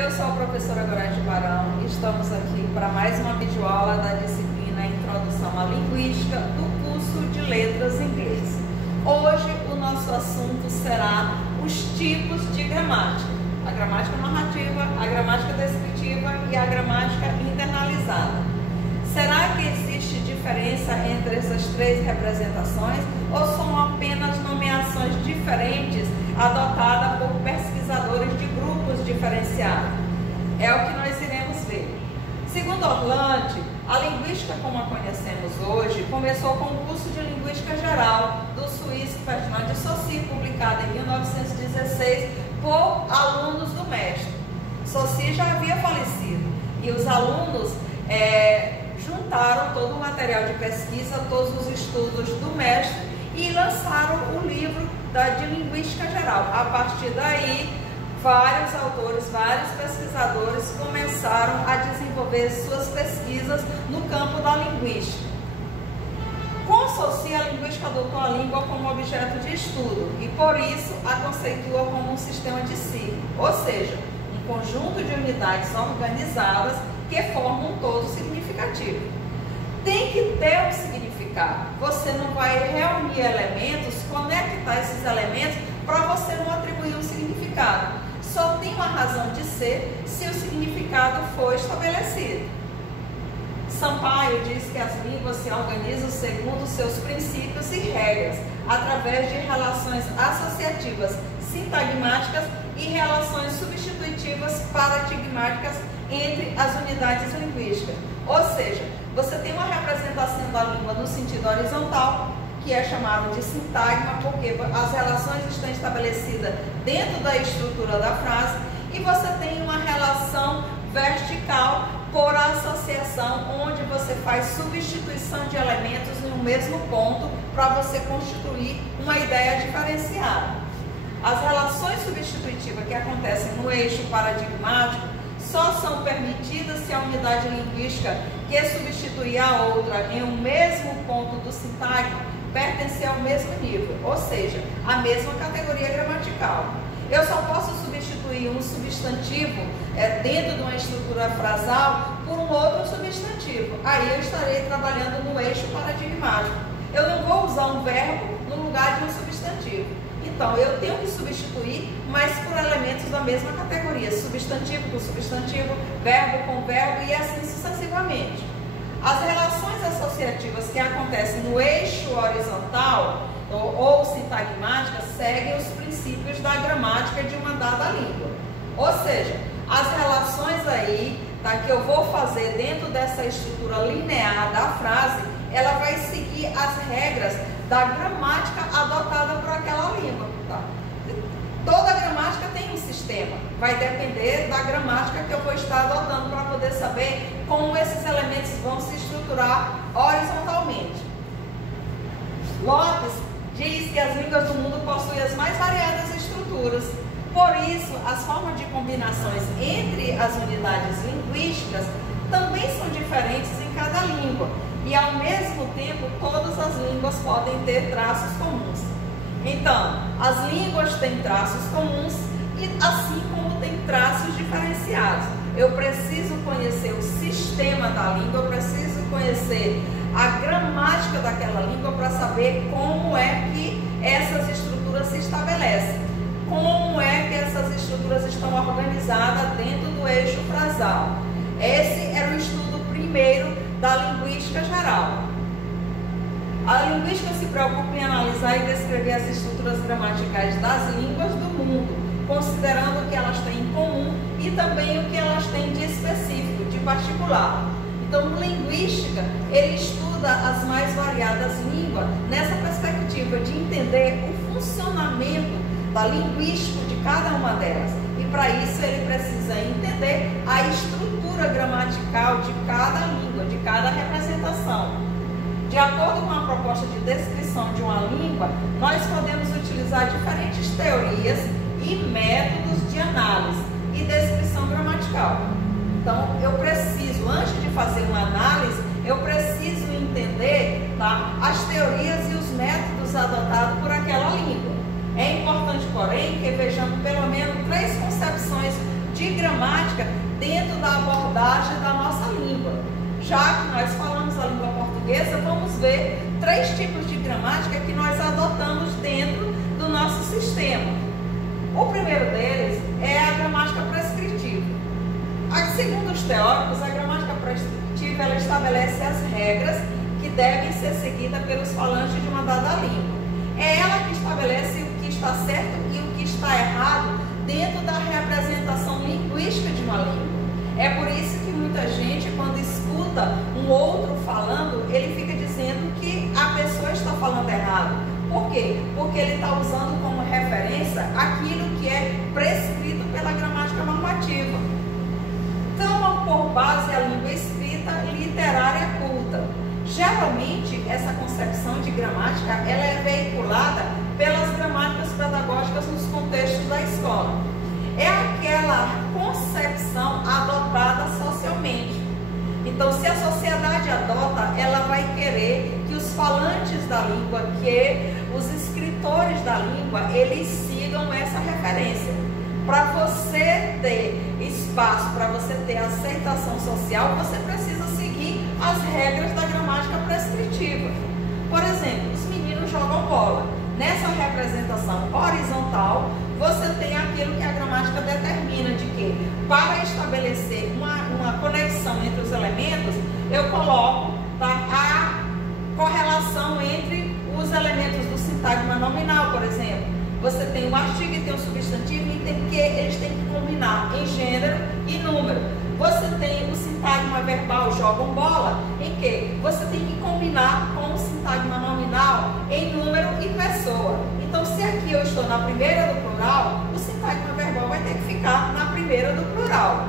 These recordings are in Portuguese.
Eu sou a professora Gorete Barão e estamos aqui para mais uma videoaula da disciplina Introdução à Linguística do curso de Letras Inglês. Hoje o nosso assunto será os tipos de gramática. A gramática narrativa, a gramática descritiva e a gramática internalizada. Será que existe diferença entre essas três representações ou são apenas nomeações diferentes adotadas por pesquisadores de grupos diferenciados? É o que nós iremos ver. Segundo Orlandi, a linguística como a conhecemos hoje começou com o curso de Linguística Geral do suíço Ferdinand de Saussure, publicado em 1916 por alunos do mestre. Saussure já havia falecido e os alunos juntaram todo o material de pesquisa, todos os estudos do mestre e lançaram o livro de Linguística Geral. A partir daí, vários autores, vários pesquisadores começaram a desenvolver suas pesquisas no campo da linguística. Com Saussure, a linguística adotou a língua como objeto de estudo e, por isso, a conceitua como um sistema de ciclo, ou seja, um conjunto de unidades organizadas que formam um todo significativo. Tem que ter um significado. Você não vai reunir elementos, conectar esses elementos para você não atribuir um significado. Só tem uma razão de ser se o significado for estabelecido. Sampaio diz que as línguas se organizam segundo seus princípios e regras, através de relações associativas sintagmáticas e relações substitutivas paradigmáticas entre as unidades linguísticas. Ou seja, você tem uma representação da língua no sentido horizontal, que é chamado de sintagma, porque as relações estão estabelecidas dentro da estrutura da frase, e você tem uma relação vertical por associação, onde você faz substituição de elementos em um mesmo ponto para você constituir uma ideia diferenciada. As relações substitutivas que acontecem no eixo paradigmático só são permitidas se a unidade linguística que substitui a outra em um mesmo ponto do sintagma pertencer ao mesmo nível, ou seja, a mesma categoria gramatical. Eu só posso substituir um substantivo dentro de uma estrutura frasal por um outro substantivo. Aí eu estarei trabalhando no eixo paradigmático. Eu não vou usar um verbo no lugar de um substantivo. Então, eu tenho que substituir, mas por elementos da mesma categoria, substantivo com substantivo, verbo com verbo e assim sucessivamente. As relações associativas que acontecem no eixo horizontal ou sintagmática seguem os princípios da gramática de uma dada língua. Ou seja, as relações aí que eu vou fazer dentro dessa estrutura linear da frase, ela vai seguir as regras da gramática adotada por aquela língua. Tá? Toda gramática tem um sistema, vai depender da gramática que eu vou estar adotando para poder saber como esses elementos vão se estruturar horizontalmente. Lopes diz que as línguas do mundo possuem as mais variadas estruturas. Por isso, as formas de combinações entre as unidades linguísticas também são diferentes em cada língua. E, ao mesmo tempo, todas as línguas podem ter traços comuns. Então, as línguas têm traços comuns e assim como tem traços diferenciados. Eu preciso conhecer o sistema da língua, eu preciso conhecer a gramática daquela língua para saber como é que essas estruturas se estabelecem, como é que essas estruturas estão organizadas dentro do eixo frasal. Esse era o estudo primeiro da linguística geral. A linguística se preocupa em analisar e descrever as estruturas gramaticais das línguas do mundo, considerando o que elas têm em comum e também o que elas têm de específico, de particular. Então, linguística, ele estuda as mais variadas línguas nessa perspectiva de entender o funcionamento da linguística de cada uma delas. E para isso ele precisa entender a estrutura gramatical de cada língua, de cada representação. De acordo com a proposta de descrição de uma língua, nós podemos utilizar diferentes teorias e métodos de análise e descrição gramatical. Então, eu preciso, antes de fazer uma análise, eu preciso entender as teorias e os métodos adotados por aquela língua. É importante, porém, que vejamos pelo menos 3 concepções de gramática dentro da abordagem da nossa língua. Já que nós falamos a língua portuguesa, vamos ver 3 tipos de gramática que nós adotamos dentro do nosso sistema. O primeiro deles é a gramática prescritiva. Segundo os teóricos, a gramática prescritiva ela estabelece as regras que devem ser seguidas pelos falantes de uma dada língua. É ela que estabelece o que está certo e o que está errado dentro da representação linguística de uma língua. É por isso que muita gente, quando escuta um outro falando, ele fica dizendo que a pessoa está falando errado. Por quê? Porque ele está usando como referência aquilo que é prescrito pela gramática normativa. Tomam por base a língua escrita, literária, culta. Geralmente, essa concepção de gramática ela é veiculada pelas gramáticas pedagógicas nos contextos da escola. É aquela concepção adotada socialmente. Então, se a sociedade adota, ela vai querer que os falantes da língua, que os escritores da língua, eles sigam essa referência. Para você ter espaço, para você ter aceitação social, você precisa seguir as regras da gramática prescritiva. Por exemplo, os meninos jogam bola. Nessa representação horizontal, você tem aquilo que a gramática determina de que, para estabelecer uma conexão entre os elementos, eu coloco a correlação entre os elementos do sintagma nominal, por exemplo. Você tem um artigo e tem um substantivo e eles têm que combinar em gênero e número. Você tem o sintagma verbal jogam bola, em que você tem que combinar com o sintagma nominal em número e pessoa. Então, se aqui eu estou na primeira do plural, o sintagma verbal vai ter que ficar na primeira do plural.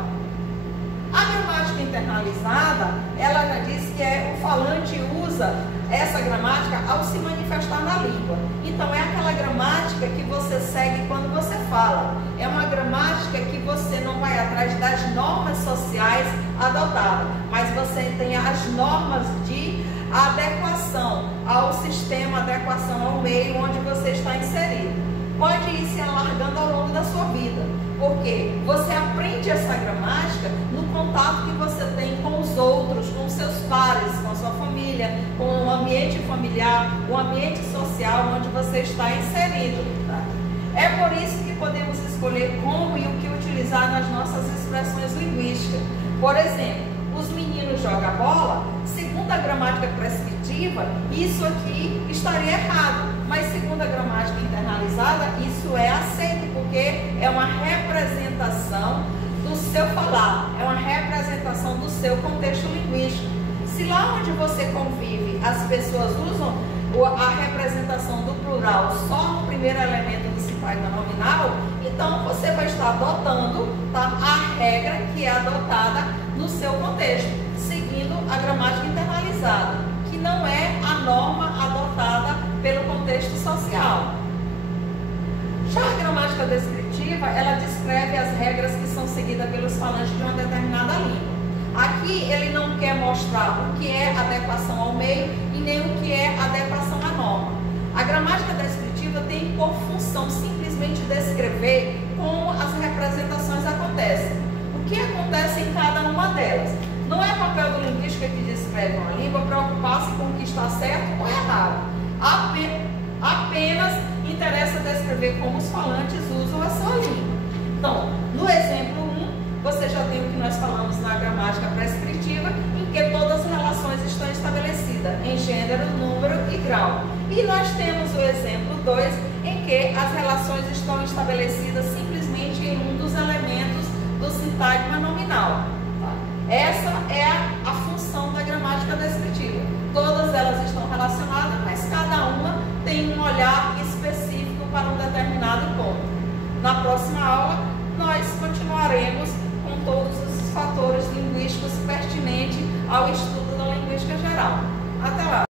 A gramática internalizada, ela já diz que o falante usa essa gramática ao se manifestar na língua. Então, é aquela gramática que você segue quando você fala. É uma gramática que você não vai atrás das normas sociais adotadas, mas você tem as normas de adequação ao sistema, adequação ao meio onde você está inserido. Pode ir se alargando ao longo da sua vida, porque você aprende essa gramática no contato que você tem com os outros, com seus pares, com a sua família, com o ambiente familiar, o ambiente social onde você está inserido. Tá? É por isso que podemos escolher como e o que utilizar nas nossas expressões linguísticas. Por exemplo, os meninos jogam bola, segundo a gramática prescritiva, isso aqui estaria errado. Mas segundo a gramática internalizada, isso é aceito, porque é uma representação do seu falar, é uma representação do seu contexto linguístico. Se lá onde você convive as pessoas usam a representação do plural só no primeiro elemento do sintagma nominal, então você vai estar adotando a regra que é adotada no seu contexto, seguindo a gramática internalizada, que não é a norma adotada pelo contexto social. Já a gramática descritiva, ela descreve as regras que são seguidas pelos falantes de uma determinada língua. Aqui ele não quer mostrar o que é adequação ao meio e nem o que é adequação à norma. A gramática descritiva tem por função simplesmente descrever como as representações acontecem. O que acontece em cada uma delas. Não é papel do linguística que descreve uma língua preocupar-se com o que está certo ou errado. Apenas interessa descrever como os falantes usam a sua língua. Então, no exemplo 1, você já tem o que nós falamos na gramática prescritiva, em que todas as relações estão estabelecidas em gênero, número e grau. E nós temos o exemplo 2, em que as relações estão estabelecidas simplesmente em um dos elementos do sintagma nominal.